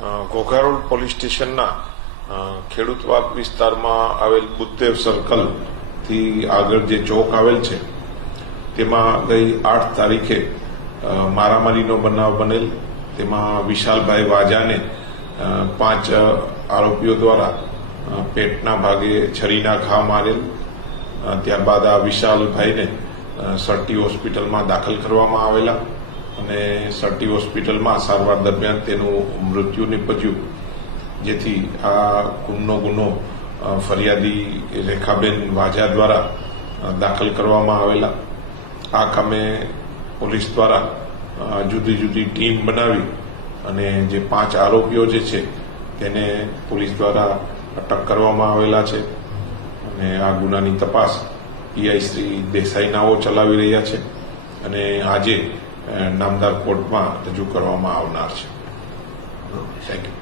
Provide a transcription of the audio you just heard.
Ghogha Road police સ્ટેશનના ખેડૂતવાગ વિસ્તારમાં આવેલ બુદ્ધદેવ સર્કલથી આગળ જે ચોક આવેલ છે, તેમાં ગઈ આઠ તારીખે મારામારીનો બનાવ બનેલ. તેમાં વિશાલભાઈ વાજાને પાંચ આરોપીઓ દ્વારા પેટના ભાગે છરીના ઘા મારેલ. ત્યારબાદ આ વિશાલભાઈને સરટી હોસ્પિટલમાં દાખલ કરવામાં આવેલા. અને સરટી હોસ્પિટલમાં સારવાર દરમિયાન તેનું મૃત્યુ નિપજ્યું. જેથી આ ગુનો ગુનો ફરિયાદી રેખાબેન વાજા દ્વારા દાખલ કરવામાં આવેલા. આ કામે પોલીસ દ્વારા જુદી જુદી ટીમ બનાવી અને જે પાંચ આરોપીઓ જે છે તેને પોલીસ દ્વારા અટક કરવામાં આવેલા છે. અને આ ગુનાની તપાસ પીઆઈ શ્રી દેસાઈનાઓ ચલાવી રહ્યા છે. અને આજે નામદાર કોર્ટમાં રજૂ કરવામાં આવનાર છે. Thank you